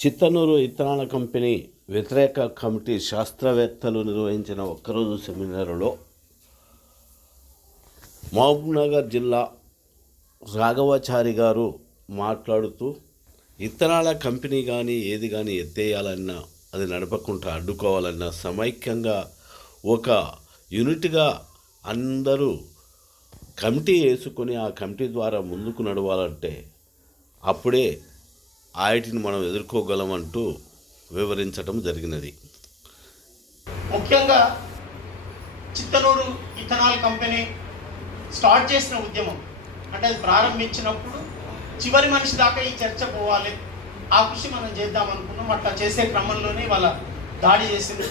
Chittanur ethanol company వ్యతిరేక committee శాస్త్రవేత్తలు నిర్వహించిన ఒక్కరోజు సెమినారులో మహబూబ్నగర్ జిల్లా రాఘవాచారి గారు మాట్లాడుతూ ఇథనాల్ కంపెనీ కానీ ఏది కానీ ఎత్తేయాలన్నా అది నడపకుండా అడ్డుకోవాలన్నా సమైక్యంగా ఒక యూనిట్గా అందరూ కమిటీ వేసుకొని ఆ కమిటీ ద్వారా ముందుకు నడవాలంటే అప్పుడే వాటిని మనం ఎదుర్కోగలమంటూ వివరించడం జరిగినది. ముఖ్యంగా చిత్తనూరు ఇథనాల్ కంపెనీ స్టార్ట్ చేసిన ఉద్యమం అంటే అది ప్రారంభించినప్పుడు చివరి మనిషి దాకా ఈ చర్చ పోవాలి, ఆ కృషి మనం చేద్దాం అనుకున్నాం. అట్లా చేసే క్రమంలోనే వాళ్ళ దాడి చేసింది.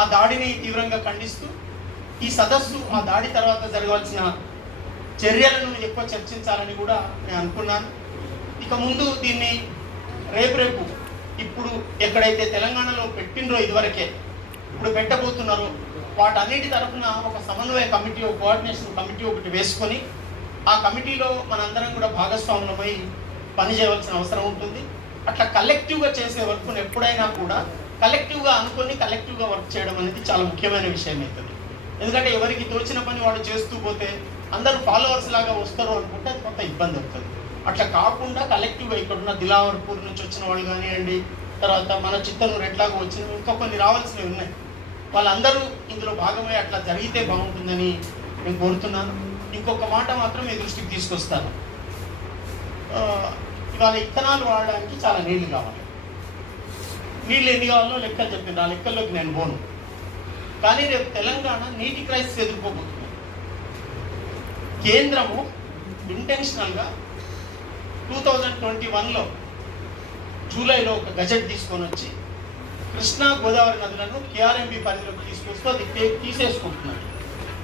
ఆ దాడిని తీవ్రంగా ఖండిస్తూ ఈ సదస్సు ఆ దాడి తర్వాత జరగాల్సిన చర్యలను ఎక్కువ చర్చించాలని కూడా నేను అనుకున్నాను. ఇక ముందు దీన్ని రేపు ఇప్పుడు ఎక్కడైతే తెలంగాణలో పెట్టినరో ఇదివరకే ఇప్పుడు పెట్టబోతున్నారో వాటన్నిటి తరఫున ఒక సమన్వయ కమిటీ, ఒక కోఆర్డినేషన్ కమిటీ ఒకటి వేసుకొని ఆ కమిటీలో మనందరం కూడా భాగస్వాములమై పనిచేయవలసిన అవసరం ఉంటుంది. అట్లా కలెక్టివ్గా చేసే వర్క్ను ఎప్పుడైనా కూడా కలెక్టివ్గా అనుకొని కలెక్టివ్గా వర్క్ చేయడం అనేది చాలా ముఖ్యమైన విషయం అవుతుంది. ఎందుకంటే ఎవరికి తోచిన పని వాడు చేస్తూ పోతే అందరూ ఫాలోవర్స్ లాగా వస్తారు అనుకుంటే అది కొంత ఇబ్బంది అవుతుంది. అట్లా కాకుండా కలెక్టివ్గా ఇక్కడున్న దిలావర్పూర్ నుంచి వచ్చిన వాళ్ళు కానివ్వండి, తర్వాత మన చిత్తనూరు ఎట్లాగో వచ్చిన ఇంకా కొన్ని రావాల్సినవి ఉన్నాయి, వాళ్ళందరూ ఇందులో భాగమై అట్లా జరిగితే బాగుంటుందని నేను కోరుతున్నాను. ఇంకొక మాట మాత్రం మీ దృష్టికి తీసుకొస్తాను. ఇవాళ ఇథనాల్ వాడడానికి చాలా నీళ్లు కావాలి. నీళ్ళు ఎన్ని కావాలో లెక్కలు చెప్పింది, ఆ లెక్కల్లోకి నేను పోను. కానీ రేపు తెలంగాణ నీటి క్రైసిస్ ఎదుర్కోబోతుంది. కేంద్రము ఇంటెన్షనల్గా 2021లో జూలైలో ఒక గజెట్ తీసుకొని వచ్చి కృష్ణా గోదావరి నదులను కేఆర్ఎంబి పరిధిలోకి తీసుకొస్తూ అది తీసేసుకుంటున్నారు.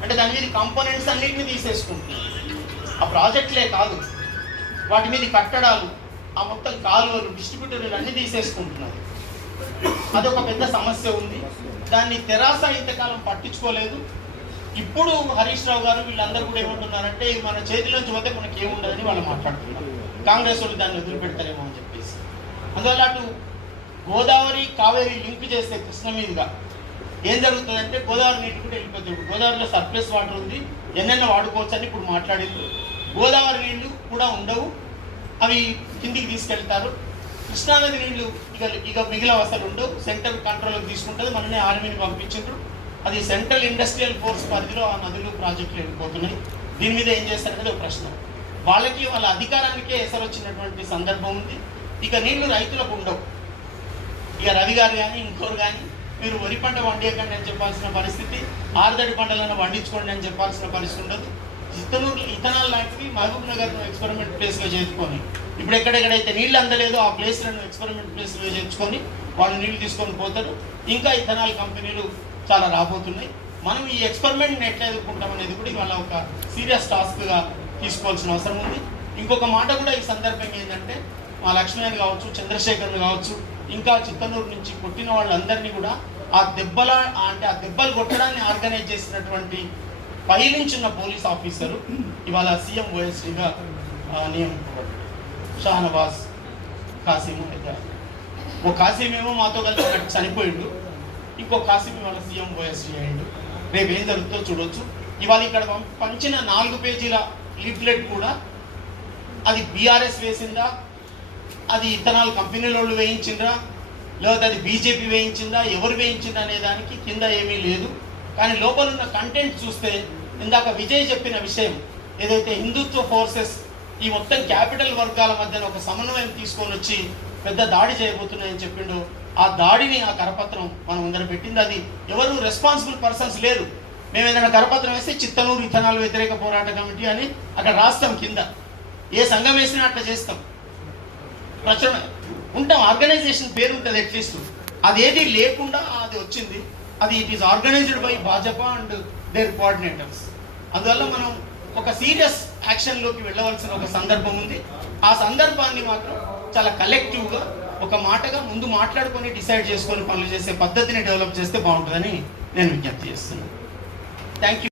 అంటే దాని మీద కాంపోనెంట్స్ అన్నింటినీ తీసేసుకుంటున్నారు. ఆ ప్రాజెక్టులే కాదు, వాటి మీద కట్టడాలు, ఆ మొత్తం కాలువలు, డిస్ట్రిబ్యూటర్లు అన్నీ తీసేసుకుంటున్నారు. అదొక పెద్ద సమస్య ఉంది. దాన్ని తెరాస ఇంతకాలం పట్టించుకోలేదు. ఇప్పుడు హరీష్ రావు గారు వీళ్ళందరూ కూడా ఏమంటున్నారంటే ఇది మన చేతిలోంచి పోతే మనకి ఏముండదని వాళ్ళు మాట్లాడుతున్నారు. కాంగ్రెస్ వాళ్ళు దాన్ని వదిలిపెడతారేమో అని చెప్పేసి. అందువల్ల అటు గోదావరి కావేరీ లింక్ చేస్తే కృష్ణ మీదుగా ఏం జరుగుతుందంటే గోదావరి నీటి కూడా వెళ్ళిపోతుంది. గోదావరిలో సర్ప్లస్ వాటర్ ఉంది, ఎన్నెన్న వాడుకోవచ్చు అని ఇప్పుడు మాట్లాడింది. గోదావరి నీళ్లు కూడా ఉండవు, అవి కిందికి తీసుకెళ్తారు. కృష్ణానది నీళ్లు ఇక మిగిలిన అసలు ఉండవు, సెంట్రల్ కంట్రోల్కి తీసుకుంటుంది. మననే ఆర్మీని పంపించారు, అది సెంట్రల్ ఇండస్ట్రియల్ ఫోర్స్ పరిధిలో ఆ నదులు ప్రాజెక్టులు వెళ్ళిపోతున్నాయి. దీని మీద ఏం చేస్తారనేది ఒక ప్రశ్న. వాళ్ళకి వాళ్ళ అధికారానికే ఎసరు వచ్చినటువంటి సందర్భం ఉంది. ఇక నీళ్లు రైతులకు ఉండవు. ఇక రవి గారు కానీ ఇంకోరు కానీ మీరు వరి పంట వండియకండి అని చెప్పాల్సిన పరిస్థితి, ఆరుదడి పంటలను పండించుకోండి అని చెప్పాల్సిన పరిస్థితి ఉండదు. చిత్తనూరు ఇథనాల్ లాంటివి మహబూబ్ నగర్ను ఎక్స్పెరిమెంట్ ప్లేస్లో చేర్చుకొని ఇప్పుడు ఎక్కడెక్కడైతే నీళ్ళు అందలేదో ఆ ప్లేస్లను ఎక్స్పెరిమెంట్ ప్లేస్లో చేర్చుకొని వాళ్ళు నీళ్లు తీసుకొని పోతారు. ఇంకా ఇథనాల్ కంపెనీలు చాలా రాబోతున్నాయి. మనం ఈ ఎక్స్పెరిమెంట్ని ఎట్లా ఎదుర్కొంటాం అనేది కూడా ఇవాళ ఒక సీరియస్ టాస్క్గా తీసుకోవాల్సిన అవసరం ఉంది. ఇంకొక మాట కూడా ఈ సందర్భంగా ఏంటంటే మా లక్ష్మణ్ కావచ్చు, చంద్రశేఖర్ని కావచ్చు, ఇంకా చిత్తనూరు నుంచి కొట్టిన వాళ్ళందరినీ కూడా ఆ దెబ్బలు కొట్టడాన్ని ఆర్గనైజ్ చేసినటువంటి పై నుంచి ఉన్న పోలీస్ ఆఫీసరు ఇవాళ సీఎం ఓఎస్డీగా నియమింపబడ్డాడు. షానవాజ్ కాసిం అయితే ఓ కాసిం ఏమో మాతో కలిసి చనిపోయిండు, ఇంకో కాసిం ఇవాళ సీఎం ఓఎస్డీ అయ్యిండు. రేపు ఏం జరుగుతుందో చూడవచ్చు. ఇవాళ ఇక్కడ పంచిన 4 పేజీల లీఫ్లెట్ కూడా అది బీఆర్ఎస్ వేసిందా, అది ఇథనాల్ కంపెనీల వాళ్ళు వేయించిందా, లేకపోతే అది బీజేపీ వేయించిందా, ఎవరు వేయించిందా అనే దానికి కింద ఏమీ లేదు. కానీ లోపల ఉన్న కంటెంట్ చూస్తే ఇందాక విజయ్ చెప్పిన విషయం ఏదైతే హిందుత్వ ఫోర్సెస్ ఈ మొత్తం క్యాపిటల్ వర్గాల మధ్యన ఒక సమన్వయం తీసుకొని వచ్చి పెద్ద దాడి చేయబోతున్నాయని చెప్పిండు. ఆ దాడిని ఆ కరపత్రం మనం ముందర పెట్టింది. అది ఎవరు రెస్పాన్సిబుల్ పర్సన్స్ లేరు. మేము ఏదైనా కరపత్రం వేస్తే చిత్తనూరు ఇథనాల్ వ్యతిరేక పోరాట కమిటీ అని అక్కడ రాస్తాం, కింద ఏ సంఘం వేసినా అట్లా చేస్తాం, ప్రచురణ ఉంటాం, ఆర్గనైజేషన్ పేరు ఉంటుంది అట్లీస్ట్. అదేది లేకుండా అది వచ్చింది. అది it is organized by Bhajpa and their coordinators. అందువల్ల మనం ఒక సీరియస్ యాక్షన్లోకి వెళ్ళవలసిన ఒక సందర్భం ఉంది. ఆ సందర్భాన్ని మాత్రం చాలా కలెక్టివ్గా ఒక మాటగా ముందు మాట్లాడుకొని డిసైడ్ చేసుకొని పనులు చేసే పద్ధతిని డెవలప్ చేస్తే బాగుంటుందని నేను విజ్ఞప్తి చేస్తున్నాను. Thank you.